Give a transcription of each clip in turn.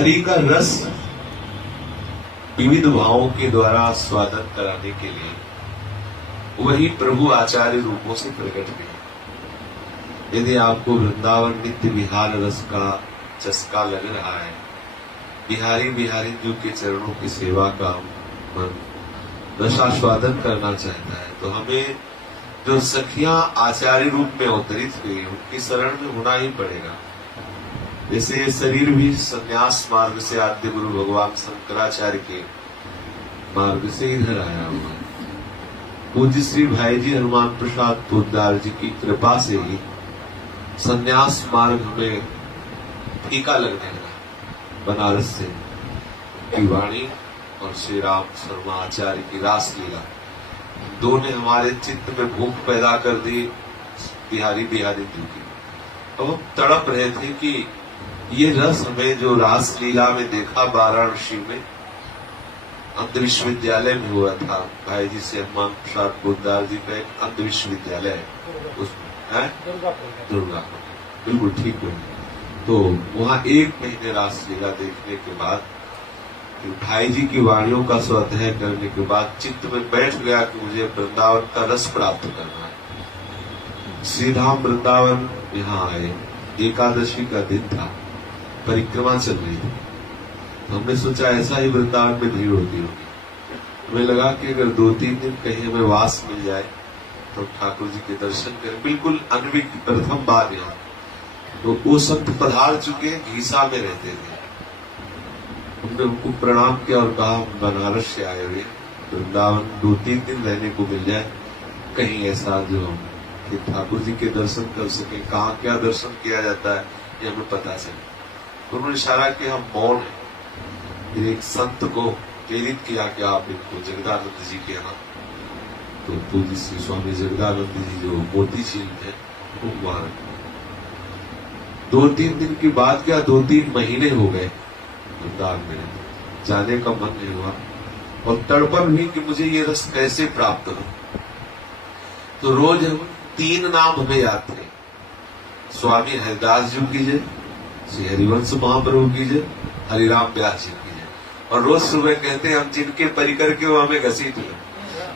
हरि का रस विविध भावों के द्वारा स्वादन कराने के लिए वही प्रभु आचार्य रूपों से प्रकट हुए। यदि आपको वृंदावन नित्य विहार रस का चस्का लग रहा है, बिहारी बिहारी जी के चरणों की सेवा का मन रसास्वादन करना चाहता है, तो हमें जो सखियां आचार्य रूप में अवतरित हुई उनकी शरण में होना ही पड़ेगा। जैसे ये शरीर भी संन्यास मार्ग से आद्य गुरु भगवान शंकराचार्य के मार्ग से इधर आया हुआ है। पूज्य श्री भाई जी हनुमान प्रसाद पोद्दार जी की कृपा से ही संन्यास मार्ग हमें फीका लगने लगा। बनारस से की वाणी और श्री राम शर्मा आचार्य की रासलीला, दो ने हमारे चित्त में भूख पैदा कर दी बिहारी बिहारी जी की। तो हम तड़प रहे थे कि ये रस हमें जो रासलीला में देखा वाराणसी में अंध विश्वविद्यालय में हुआ था। भाई जी से हनुमान प्रसाद पोद्दार जी का एक अंध विश्वविद्यालय है, उसमें है दुर्गापुर, बिल्कुल ठीक है। तो वहाँ 1 महीने रासलीला देखने के बाद भाई जी की वाणियों का स्वाध्याय करने के बाद चित्त में बैठ गया कि मुझे वृंदावन का रस प्राप्त करना है। श्रीधाम वृंदावन यहाँ आए, एकादशी का दिन था, परिक्रमा चल रही थी। तो हमने सोचा ऐसा ही वृंदावन में भीड़ होती होगी। हमें लगा कि अगर 2-3 दिन कहीं हमें वास मिल जाए तो ठाकुर जी के दर्शन करें। बिल्कुल अनभिज्ञ प्रथम बार यहाँ। तो वो संत पधार चुके घीसा में रहते थे। हमने उनको प्रणाम किया और कहा हम बनारस से आए हुए, वृंदावन 2-3 दिन रहने को मिल जाए, कहीं ऐसा जो हम कि ठाकुर जी के दर्शन कर सके, कहाँ क्या दर्शन किया जाता है ये हमें पता चले। तो उन्होंने इशारा किया हम मौन है। फिर एक संत को प्रेरित किया कि आप इनको जगदानंद जी के यहाँ, तो पूज्य श्री स्वामी जगदानंद जी जो मोती झील है वो वहां 2-3 दिन की बात क्या 2-3 महीने हो गए वृंदावन में, जाने का मन नहीं हुआ और तड़पन हुई कि मुझे ये रस कैसे प्राप्त हो। तो रोज हम 3 नाम हमें याद थे, स्वामी हरिदास जी की जय, श्री हरिवंश महाप्रभु की जय, हरिराम व्यास जी की जय। और रोज सुबह कहते हम जिनके परिकर के वो हमें घसीट ले,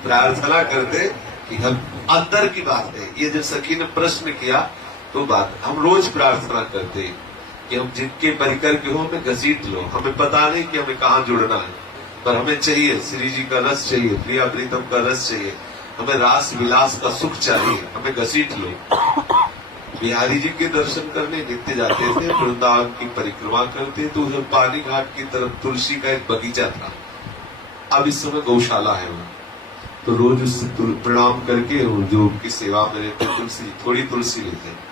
प्रार्थना करते कि हम अंदर की बात है। ये जब सखी ने प्रश्न किया तो बात हम रोज प्रार्थना करते कि हम जिनके परिकर के हो हमें घसीट लो। हमें पता नहीं कि हमें कहाँ जुड़ना है, पर हमें चाहिए श्री जी का रस चाहिए, प्रिया प्रीतम का रस चाहिए, हमें रास विलास का सुख चाहिए, हमें घसीट लो। बिहारी जी के दर्शन करने नित्य जाते थे, वृंदावन की परिक्रमा करते तो उधर पानी घाट की तरफ तुलसी का एक बगीचा था। अब इस समय गौशाला है वो, तो रोज उससे प्रणाम करके जो उनकी सेवा में रहते तुलसी, थोड़ी तुलसी लेते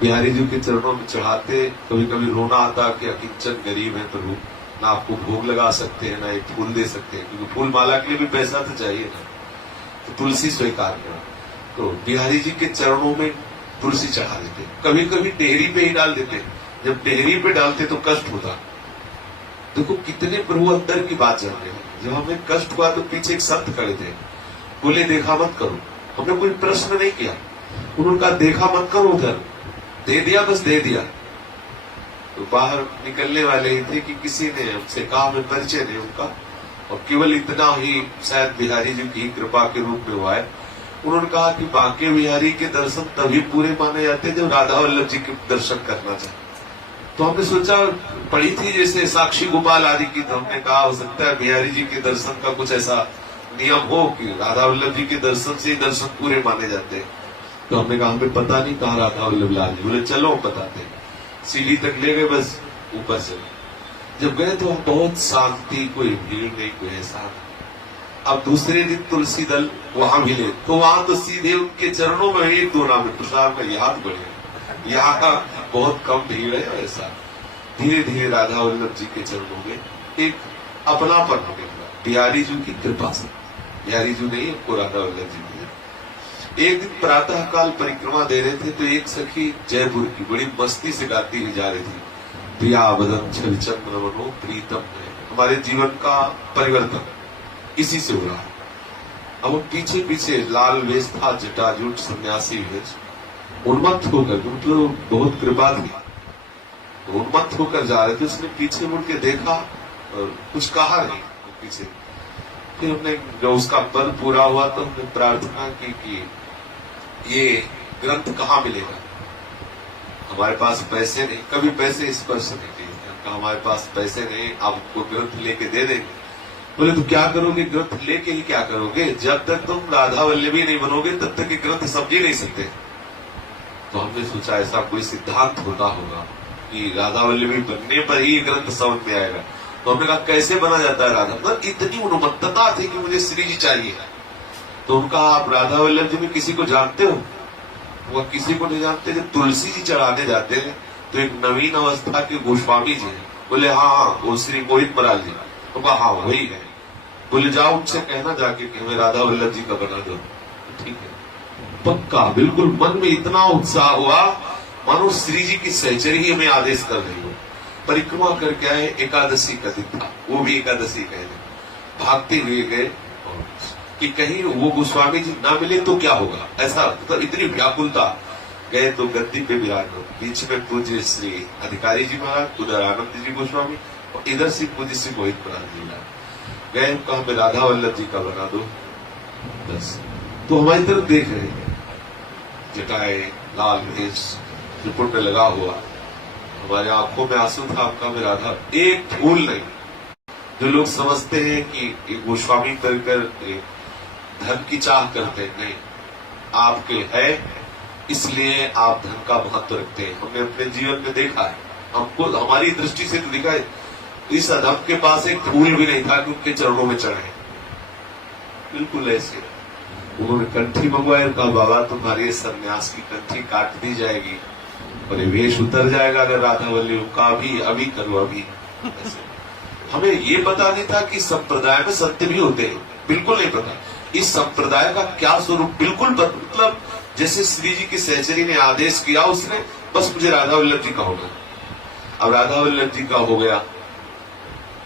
बिहारी जी के चरणों में चढ़ाते। कभी कभी रोना आता कि अकिंचन गरीब है प्रभु, ना आपको भोग लगा सकते हैं ना एक फूल दे सकते हैं, क्योंकि फूल माला के लिए भी पैसा तो चाहिए ना। तो तुलसी स्वीकार करा, तो बिहारी जी के चरणों में तुलसी चढ़ा देते। कभी कभी डेहरी पे ही डाल देते, जब डेहरी पे डालते तो कष्ट होता। देखो कितने प्रभु अंदर की बात जान रहे हैं। जब हमें कष्ट हुआ तो पीछे एक संत खड़े थे, बोले देखा मत करो। हमने कोई प्रश्न नहीं किया, उन्होंने कहा देखा मत करो, उधर दे दिया, बस दे दिया। तो बाहर निकलने वाले ही थे कि किसी ने हमसे कहा, हमें परिचय नहीं उनका, और केवल इतना ही शायद बिहारी जी की कृपा के रूप में हुआ है। उन्होंने कहा कि बांके बिहारी के दर्शन तभी पूरे माने जाते जब राधा वल्लभ जी के दर्शन करना चाहिए। तो हमने सोचा पढ़ी थी जैसे साक्षी गोपाल आदि की, तो हमने कहा हो सकता है बिहारी जी के दर्शन का कुछ ऐसा नियम हो कि राधा वल्लभ जी के दर्शन से ही दर्शन पूरे माने जाते हैं। तो हमने कहा हमें पता नहीं कहाँ राधा वल्लभ लाल जी। बोले चलो बताते। सीढ़ी तक ले गए, बस ऊपर से जब गए तो बहुत शांति, कोई भीड़ नहीं, कोई ऐसा। अब दूसरे दिन तुलसी दल वहां मिले तो वहां तो सीधे उनके चरणों में 1-2 नाम प्रसाद में याद बढ़े। यहाँ का बहुत कम भीड़ है। ऐसा धीरे धीरे राधा वल्लभ जी के चरणों में एक अपनापन होने लगा बिहारी जी की कृपा से। बिहारी जी नहीं, आपको राधा वल्लभ जी ने। एक दिन प्रातः काल परिक्रमा दे रहे थे तो एक सखी जयपुर की बड़ी मस्ती से गाती हुई जा रही थी, प्रिया बदन छवि चंद्र मनो प्रीतम है। हमारे जीवन का परिवर्तन इसी से हो रहा है। अब वो पीछे पीछे लाल वेश था, जटाजूट सन्यासी वेश, उन्मत्त होकर, मतलब बहुत कृपा थी। तो उन्मत्त होकर जा रहे थे, उसने पीछे मुड़ के देखा और कुछ कहा नहीं पीछे। फिर हमने जब उसका पद पूरा हुआ तो हमने प्रार्थना की कि ये ग्रंथ कहाँ मिलेगा, हमारे पास पैसे नहीं, कभी पैसे स्पर्श नहीं किए, हमारे पास पैसे नहीं, आप हमको ग्रंथ लेके दे देंगे। बोले तो क्या करोगे, ग्रंथ लेके ही क्या करोगे, जब तक तुम राधा वल्लभी नहीं बनोगे तब तक ये ग्रंथ समझ ही नहीं सकते। तो हमने सोचा ऐसा कोई सिद्धांत होता होगा कि राधा वल्लभी बनने पर ही ग्रंथ समझ में आएगा। तो हमने कहा कैसे बना जाता है राधा, मतलब इतनी उन्मत्तता थी कि मुझे श्री जी चाहिए। तो उनका आप राधा वल्लभ जी में किसी को जानते हो, वो किसी को नहीं जानते। जब तुलसी जी चढ़ाने जाते हैं तो एक नवीन अवस्था के गोस्वामी जी है, बोले हाँ वो श्री मोहित महाराज जी। तो कहा हाँ वही है। बोले जाओ उनसे कहना जाके कि हमें राधा वल्लभ जी का बना दो। ठीक है, पक्का, बिल्कुल मन में इतना उत्साह हुआ मानो श्री जी की सहचरी ही हमें आदेश कर रही हो। परिक्रमा करके आए, एकादशी का दिन था, वो भी एकादशी का दिन, भागते हुए गए कि कहीं वो गोस्वामी जी ना मिले तो क्या होगा, ऐसा मतलब इतनी व्याकुलता। गए तो गद्दी पे विराजमान, बीच में पूज्य श्री अधिकारी जी महाराज, उधर आनंद जी गोस्वामी और इधर से पूज्य श्री मोहित महाराज जी महाराज। गए, कहा हमें राधा वल्लभ जी का बना दो बस। तो हमारी तरफ देख रहे हैं, जटाए लाल भेष त्रिपुट पे लगा हुआ, हमारे आंखों में आंसू था, आपका में राधा, एक फूल नहीं। जो लोग समझते हैं कि गोस्वामी कर धन की चाह करते हैं, नहीं, आपके है इसलिए आप धन का महत्व रखते हैं। हमने अपने जीवन में देखा है, हमको हमारी दृष्टि से तो दिखा है, इस अधम के पास एक फूल भी नहीं था कि उनके चरणों में चढ़े, बिल्कुल ऐसे। उन्होंने कंठी मंगवाया, कहा बाबा तुम्हारी सन्यास की कंठी काट दी जाएगी और ये वेश उतर जाएगा अगर राधा वल्लभ का, अभी करो अभी। ऐसे हमें ये पता नहीं था कि संप्रदाय में सत्य भी होते हैं, बिल्कुल नहीं पता इस संप्रदाय का क्या स्वरूप, बिल्कुल मतलब जैसे श्री जी की सहचरी ने आदेश किया, उसने बस मुझे राधा वल्लभ जी का होगा। अब राधा वल्लभ जी का हो गया,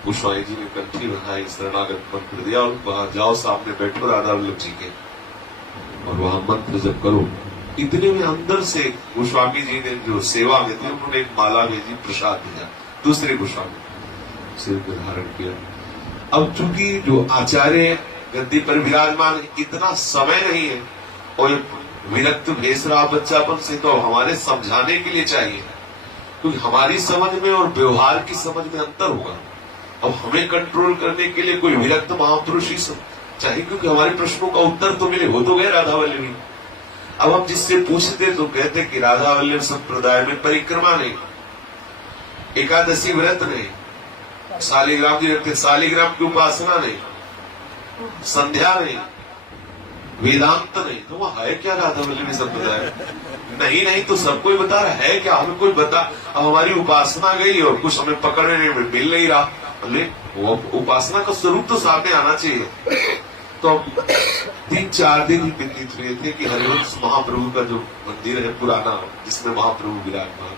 गोस्वामी जी ने कंठी बनाई, शरणागत मंत्र दिया और वहां जाओ सामने बैठो राधा वल्लभ जी के और वहां मंत्र जप करो। इतने में अंदर से गोस्वामी जी ने जो सेवा में थी उन्होंने एक माला भेजी, प्रसाद दिया, दूसरे गोस्वामी सिर पर धारण किया। अब चूंकि जो आचार्य गद्दी पर विराजमान, इतना समय नहीं है और विरक्त भेस रहा बच्चापन से, तो हमारे समझाने के लिए चाहिए, क्योंकि हमारी समझ में और व्यवहार की समझ में अंतर होगा। अब हमें कंट्रोल करने के लिए कोई विरक्त महापुरुष ही चाहिए, क्योंकि हमारे प्रश्नों का उत्तर तो मिले, हो तो गए राधा वल्लभी। अब हम जिससे पूछते तो कहते कि राधा वल्लभ संप्रदाय में परिक्रमा नहीं, एकादशी व्रत नहीं, शालिग्राम जी रखते, शालिग्राम की उपासना नहीं, संध्या नहीं, वेदांत नहीं, तो वह है क्या राधा वल्लभी संप्रदाय? नहीं तो सबको ही बता रहा है क्या, हमें कोई बता। अब हमारी उपासना गई और कुछ हमें पकड़ने में मिल नहीं रहा, वो उपासना का स्वरूप तो सामने आना चाहिए। तो 3-4 दिन ही व्यतीत हुए थे कि हरिवंश महाप्रभु का जो मंदिर है पुराना, जिसमें महाप्रभु विराजमान,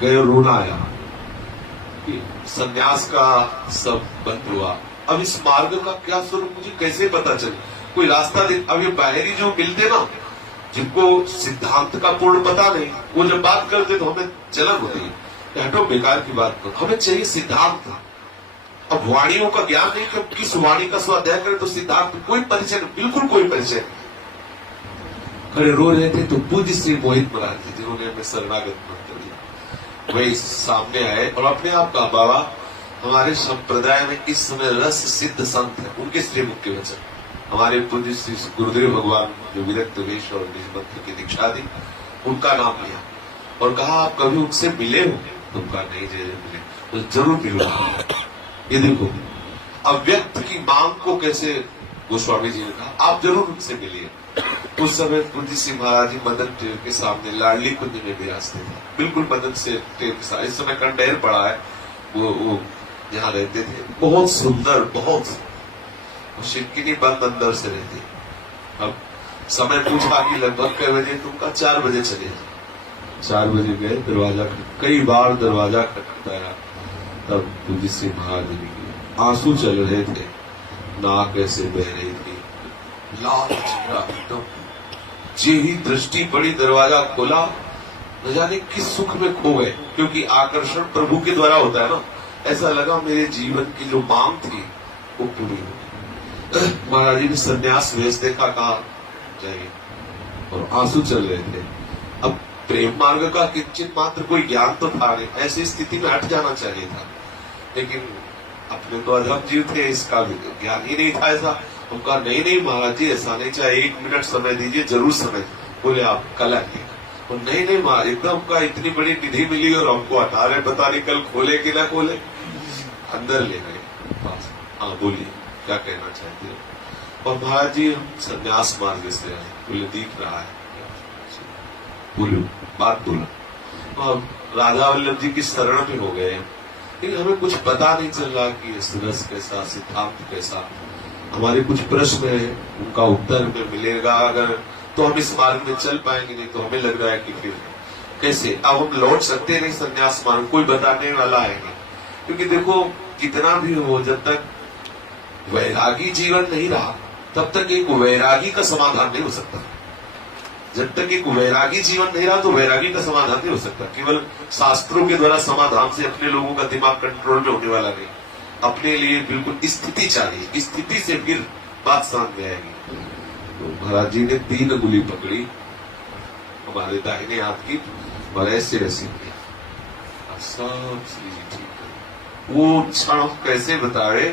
गए और रोना आया, संन्यास का सब बंद हुआ। अब इस मार्ग का क्या स्वरूप मुझे कैसे पता चले, कोई रास्ता दे। अब ये बाहरी जो मिलते ना, जिनको सिद्धांत का पूर्ण पता नहीं, वो जब बात करते तो हमें जलन होती है, हटो बेकार की बात करो, हमें चाहिए सिद्धांत। अब वाणियों का ज्ञान नहीं कि किस वाणी का स्वाध्याय करें, तो सिद्धांत कोई परिचय नहीं, बिल्कुल कोई परिचय नहीं। खड़े रो रहे थे तो पूज्य श्री मोहित महाराज जी, जिन्होंने हमें शरणागत मंत्र दिया, वही सामने आए और अपने आप का बाबा हमारे संप्रदाय में इस समय रस सिद्ध संत है, उनके श्री मुख्य वचन हमारे पूज्य श्री गुरुदेव भगवान जो विरक्त वेश और निज मंत्र की दीक्षा दी, उनका नाम लिया और कहा आप कभी उनसे मिले हो? तो कहा नहीं जय मिले, तो जरूर मिलो। ये देखो अव्यक्त की मांग को कैसे गोस्वामी जी ने कहा आप जरूर उनसे मिलिए। उस समय पूज्य श्री महाराज जी मदन टेर के सामने लाडली कुंज में विराजते थे, बिल्कुल मदन से टेर के साथ। इस समय कंडेर पड़ा है, वो जहाँ रहते थे, बहुत सुंदर, बहुत शिरकिनी बंद अंदर से रहती। अब समय पूछा कि लगभग कै बजे, तुमका 4 बजे चले। 4 बजे गए, दरवाजा कई बार दरवाजा खटखटाया, तब पूज्य श्री महाराज जी आंसू चल रहे थे, नाक ऐसे बह रही थी, लाल चेहरा एकदम। जे ही दृष्टि पड़ी, दरवाजा खोला, न जाने किस सुख में खो गए, क्योंकि आकर्षण प्रभु के द्वारा होता है ना। ऐसा लगा मेरे जीवन की जो मांग थी वो पूरी हो गई। महाराज जी ने संन्यास भेज देखा, कहा जाइए, और आंसू चल रहे थे। अब प्रेम मार्ग का किंचित मात्र कोई ज्ञान तो था नहीं, ऐसी स्थिति में हट जाना चाहिए था, लेकिन अपने तो अधम जीव थे, इसका ज्ञान ही नहीं था ऐसा। उनका नहीं नहीं महाराज जी ऐसा नहीं, चाहे 1 मिनट समय दीजिए, जरूर समय। बोले आप कल आइए। और नहीं नहीं महाराज, एकदम का इतनी बड़ी निधि मिली और हमको हटा रहे, पता नहीं कल खोले कि ना खोले। अंदर ले गए। हाँ बोलिए क्या कहना चाहते हो। और महाराज जी हम संन्यास मार्ग से आए। बोले दिख रहा है, बोलो बात बोलो। और राधा वल्लभ जी की शरण में हो गए, लेकिन हमें कुछ पता नहीं चल रहा कि रस कैसा, सिद्धांत कैसा। हमारे कुछ प्रश्न है, उनका उत्तर हमें मिलेगा अगर तो हम इस मार्ग में चल पाएंगे, नहीं तो हमें लग रहा है कि फिर कैसे। अब हम लौट सकते नहीं संन्यास मार्ग, कोई बताने वाला आएंगे। क्योंकि देखो कितना भी हो, जब तक वैरागी जीवन नहीं रहा तब तक एक वैरागी का समाधान नहीं हो सकता। जब तक एक वैरागी जीवन नहीं रहा तो वैरागी का समाधान नहीं हो सकता। केवल शास्त्रों के द्वारा समाधान से अपने लोगों का दिमाग कंट्रोल में होने वाला नहीं। अपने लिए बिल्कुल स्थिति चाहिए, स्थिति से फिर बात समझ में आएगी। तो महाराज जी ने 3 अंगुली पकड़ी हमारे दाहिने हाथ की और ऐसे ऐसे किया, सब श्री जी ठीक है। वो क्षण कैसे बताए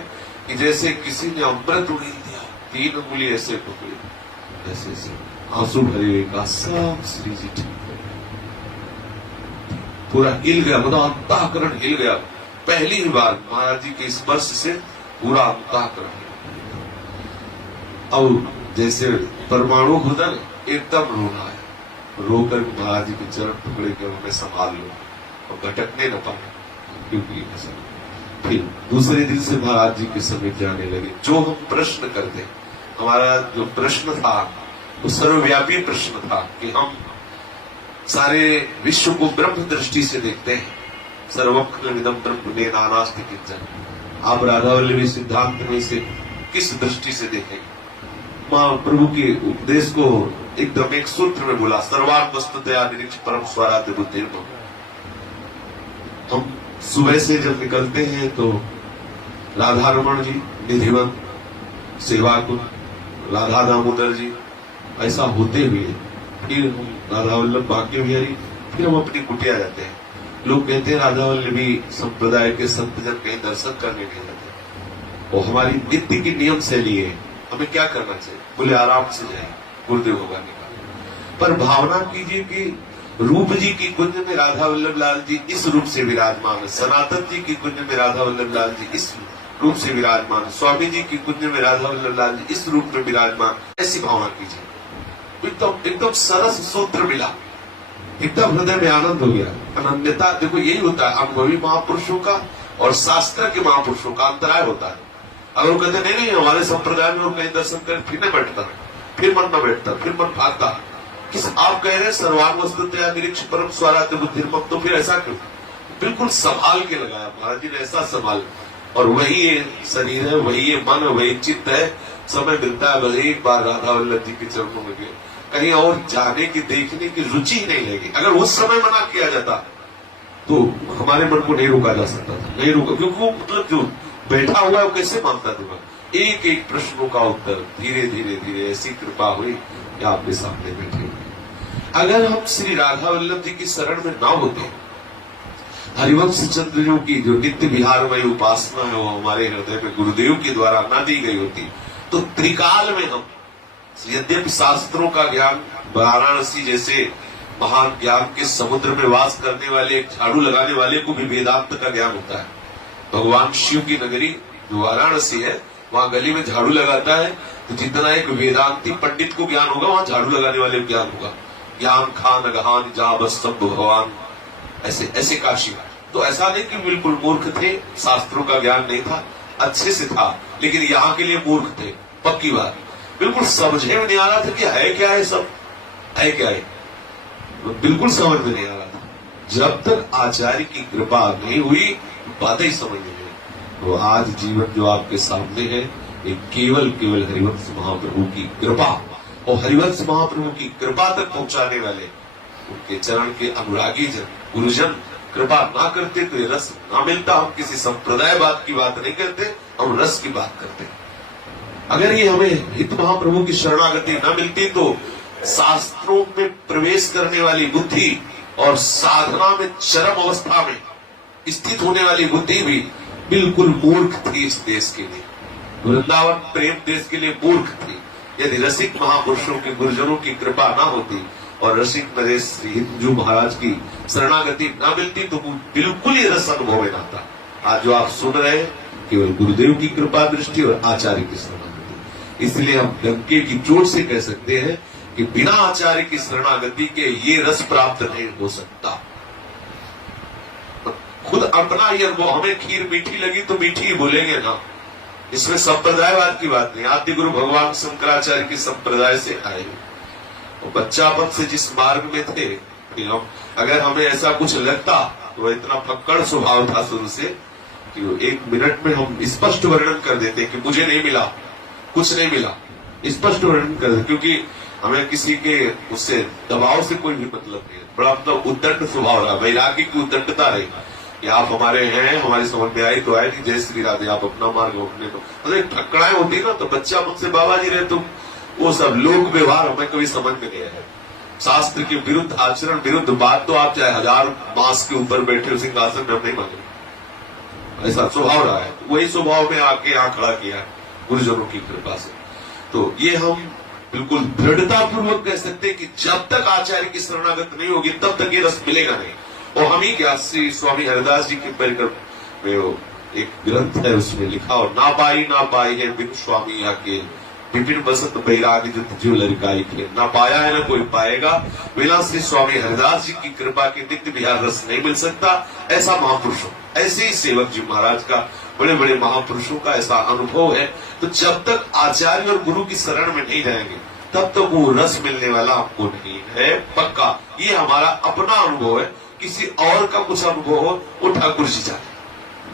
कि जैसे किसी ने अमृत उड़ेल दिया। 3 अंगुली ऐसे पकड़ी, ऐसे ऐसे आंसू भरे का, सब श्री जी ठीक है। पूरा हिल गया, मतलब अंतःकरण हिल गया। पहली ही बार महाराज जी के स्पर्श से पूरा अंतःकरण। और जैसे परमाणु खुदन एकदम रोना है, रोकर महाराज जी के चरण टुकड़े के हमें संभाल लो और भटकने न पाए। क्योंकि फिर दूसरे दिन से महाराज जी के समीप जाने लगे। जो हम प्रश्न करते, हमारा जो प्रश्न था वो सर्वव्यापी प्रश्न था कि हम सारे विश्व को ब्रह्म दृष्टि से देखते हैं। सर्वखलमिदं ब्रह्म नानास्ति किंचन। आप राधा वल्लभी सिद्धांत में से किस दृष्टि से देखेंगे। महाप्रभु के उपदेश को एकदम एक सूत्र में बोला, सर्वान वस्तुतया निरीक्ष परम स्वराध्य बुद्धि। हम सुबह से जब निकलते हैं तो राधा रमण जी, निधिवन, सेवा कुंज, राधा दामोदर जी, ऐसा होते हुए फिर हम राधा वल्लभ बांके बिहारी, फिर हम अपनी कुटिया जाते हैं। लोग कहते हैं राधा वल्लभी संप्रदाय के संत जन कहीं दर्शन करने नहीं जाते। वो हमारी नित्य की नियम शैली है, हमें क्या करना चाहिए। बोले आराम से जाए, गुरुदेव भगवान ने कहा। पर भावना कीजिए कि रूप जी की कुंज में राधा वल्लभ लाल जी इस रूप से विराजमान है, सनातन जी की कुंज में राधा वल्लभ लाल जी इस रूप से विराजमान है, स्वामी जी की कुंज में राधा वल्लभ लाल जी इस रूप में विराजमान। ऐसी भावना कीजिए, एकदम सरस सूत्र मिला, एकदम हृदय में आनंद हो गया। अनन्यता देखो यही होता है अनुभवी महापुरुषों का और शास्त्र के महापुरुषों का अंतराय होता है। अगर वो कहते नहीं हमारे संप्रदाय में लोग नहीं दर्शन करें, फिर नहीं बैठता, फिर मन न बैठता, फिर मन भागता। किस आप कह रहे हैं सर्वांग वस्तुतया निरीक्ष परम स्वराध्य बुद्धि, तो फिर ऐसा क्यों। बिल्कुल संभाल के लगाया महाराज जी ने, ऐसा संभाल। और वही ये शरीर है, वही ये मन है, वही चित्त है। समय मिलता है बस एक बार राधा वल्लभ जी के चरणों में गए, कहीं और जाने की देखने की रुचि ही नहीं लगी। अगर उस समय मना किया जाता तो हमारे मन को नहीं रोका जा सकता था, नहीं रोका, क्योंकि वो मतलब जो बैठा हुआ है वो कैसे मानता दूंगा। एक एक प्रश्नों का उत्तर धीरे धीरे धीरे ऐसी कृपा हुई कि आपके सामने बैठे हुए। अगर हम श्री राधा वल्लभ जी की शरण में ना होते, हरिवंश चंद्र जी की जो नित्य विहारमय उपासना है वो हमारे हृदय में गुरुदेव के द्वारा न दी गई होती, तो त्रिकाल में हम यद्यपि शास्त्रों का ज्ञान वाराणसी जैसे महान ज्ञान के समुद्र में वास करने वाले एक झाड़ू लगाने वाले को भी वेदांत का ज्ञान होता है। भगवान शिव की नगरी जो वाराणसी है, वहां गली में झाड़ू लगाता है तो जितना एक वेदांती पंडित को ज्ञान होगा वहां झाड़ू लगाने वाले को ज्ञान होगा। ज्ञान खान अगहान जा बस सब भगवान, ऐसे ऐसे काशी। तो ऐसा नहीं कि बिल्कुल मूर्ख थे, शास्त्रों का ज्ञान नहीं था, अच्छे से था, लेकिन यहाँ के लिए मूर्ख थे, पक्की बात। बिल्कुल समझे में नहीं आ रहा था कि है क्या है, सब है क्या है, बिल्कुल समझ में नहीं आ रहा था। जब तक आचार्य की कृपा नहीं हुई बातें समझ नहीं आई। तो आज जीवन जो आपके सामने है ये केवल केवल हरिवंश महाप्रभु की कृपा, और हरिवंश महाप्रभु की कृपा तक पहुंचाने वाले उनके चरण के अनुरागी जन, गुरुजन कृपा ना करते तो ये रस ना मिलता। हम किसी संप्रदायवाद की बात नहीं करते, हम रस की बात करते हैं। अगर ये हमें हित महाप्रभु की शरणागति ना मिलती तो शास्त्रों में प्रवेश करने वाली बुद्धि और साधना में चरम अवस्था में स्थित होने वाली बुद्धि भी बिल्कुल मूर्ख थी इस देश के लिए। वृंदावन प्रेम देश के लिए मूर्ख थी। यदि रसिक महापुरुषों के गुरुजनों की कृपा ना होती और रसिक नरेश श्री हिंदू महाराज की शरणागति ना मिलती तो बिल्कुल ये रस अनुभव में आता। आज जो आप सुन रहे हैं केवल गुरुदेव की कृपा दृष्टि और आचार्य की शरणागति। इसलिए हम डंके की चोट से कह सकते हैं कि बिना आचार्य की शरणागति के ये रस प्राप्त नहीं हो सकता। खुद अपना ही अनुभव, हमें खीर मीठी लगी तो मीठी ही बोलेंगे ना। इसमें संप्रदायवाद की बात नहीं। आदि गुरु भगवान शंकराचार्य के संप्रदाय से आए, बच्चापन से जिस मार्ग में थे, अगर हमें ऐसा कुछ लगता तो इतना फक्कड़ स्वभाव था शुरू से कि वो 1 मिनट में हम स्पष्ट वर्णन कर देते कि मुझे नहीं मिला, कुछ नहीं मिला, स्पष्ट वर्णन कर देते, क्योंकि हमें किसी के उससे दबाव से कोई भी मतलब नहीं है। बड़ा मतलब उद्दंड स्वभाव रहा, वैराग्य की उद्दंडता रही कि आप हमारे हैं, हमारी समझ में आई तो आए, नहीं जय श्री राधे, आप अपना मार्ग अपने को। मतलब एक ठकराएं होती ना, तो बच्चा मुझसे बाबा जी रहे, तो वो सब लोक व्यवहार हमें कभी समझ में नहीं आया। शास्त्र के विरुद्ध आचरण, विरुद्ध बात तो आप चाहे 1000 मास के ऊपर बैठे हो सिंहासन में, हम नहीं माने। ऐसा स्वभाव रहा है, वही स्वभाव में आके यहाँ खड़ा किया गुरुजनों की कृपा से। तो ये हम बिल्कुल दृढ़ता पूर्वक कह सकते हैं कि जब तक आचार्य की शरणागत नहीं होगी तब तक ये रस मिलेगा नहीं। और हम ही क्या, श्री स्वामी हरिदास जी के परिकर में एक ग्रंथ है, उसमें लिखा और ना पाई है बिन स्वामी आके विपिन बसंत बैराग जो लड़काई के, ना पाया है ना कोई पाएगा, बिना श्री स्वामी हरिदास जी की कृपा के नित्य विहार रस नहीं मिल सकता। ऐसा महापुरुषों, ऐसे ही सेवक जी महाराज का, बड़े बड़े महापुरुषों का ऐसा अनुभव है। तो जब तक आचार्य और गुरु की शरण में नहीं जाएंगे तब तक वो रस मिलने वाला आपको नहीं है, पक्का। ये हमारा अपना अनुभव है, किसी और का कुछ अनुभव हो वो ठाकुर जी जाने।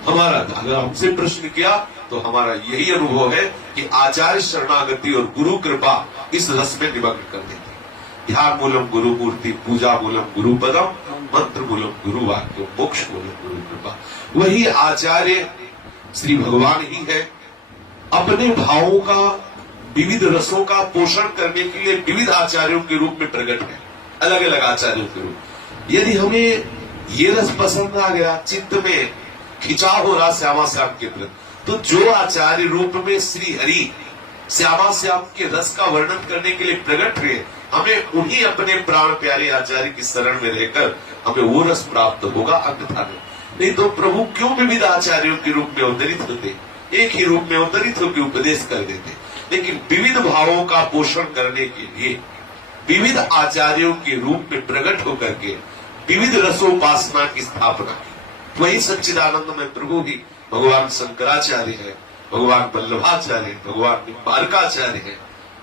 हमारा अगर हमसे प्रश्न किया तो हमारा यही अनुभव है कि आचार्य शरणागति और गुरु कृपा इस रस में निमग्न कर देती। ध्यान मूलम गुरु मूर्ति, पूजा मूलम गुरु पदम, मंत्र मूलम गुरु वाक्य, मोक्ष मूलम गुरु कृपा। वही आचार्य श्री भगवान ही है। अपने भावों का, विविध रसों का पोषण करने के लिए विविध आचार्यों के रूप में प्रकट है, अलग अलग आचार्यों के रूप। यदि हमें ये रस पसंद आ गया, चित्त में खिंचाव हो रहा श्यामा श्याम के प्रति, तो जो आचार्य रूप में श्री हरि श्यामा श्याम के रस का वर्णन करने के लिए प्रकट हुए, हमें उन्हीं अपने प्राण प्यारे आचार्य की शरण में रहकर हमें वो रस प्राप्त होगा, अन्यथा नहीं। तो प्रभु क्यों विविध आचार्यों के रूप में अवतरित होते, एक ही रूप में अवतरित होकर उपदेश कर देते, लेकिन विविध भावों का पोषण करने के लिए विविध आचार्यों के रूप में प्रकट होकर के विविध रसोपासना की स्थापना की। वही सच्चिदानंद में प्रभु ही भगवान शंकराचार्य है, भगवान वल्लभाचार्य है, भगवान निम्बारकाचार्य है,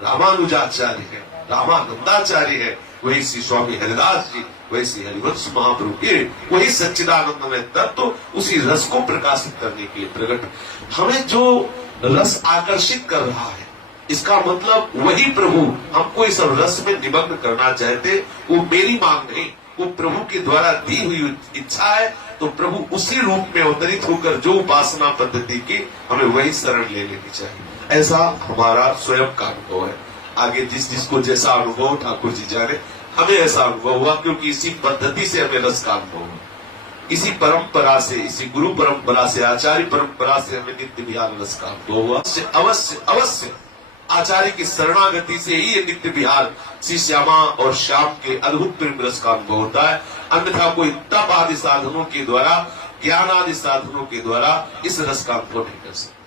रामानुजाचार्य है, रामानंदाचार्य है, वही श्री स्वामी हरिदास जी, वही श्री हरिवंश महाप्रभु के, वही सच्चिदानंद में तत्व उसी रस को प्रकाशित करने के लिए प्रकट। हमें जो रस आकर्षित कर रहा है, इसका मतलब वही प्रभु हमको इस रस में निमग्न करना चाहते। वो मेरी मांग नहीं, वो प्रभु के द्वारा दी हुई इच्छा है। तो प्रभु उसी रूप में अवतरित होकर जो उपासना पद्धति की, हमें वही शरण ले लेनी चाहिए। ऐसा हमारा स्वयं का अनुभव है। आगे जिसको जैसा अनुभव ठाकुर जी जाने, हमें ऐसा अनुभव हुआ क्योंकि इसी पद्धति से हमें रस का अनुभव हुआ। इसी परंपरा से, इसी गुरु परंपरा से, आचार्य परंपरा से हमें नित्य विहार रस का अनुभव हुआ। अवश्य अवश्य आचार्य की शरणागति से ही ये नित्य विहार श्री श्यामा और श्याम के अद्भुत प्रेम रस का अनुभव होता है। अन्यथा कोई तप आदि साधनों के द्वारा, ज्ञान आदि साधनों के द्वारा इस रस का अनुभव नहीं कर सकता।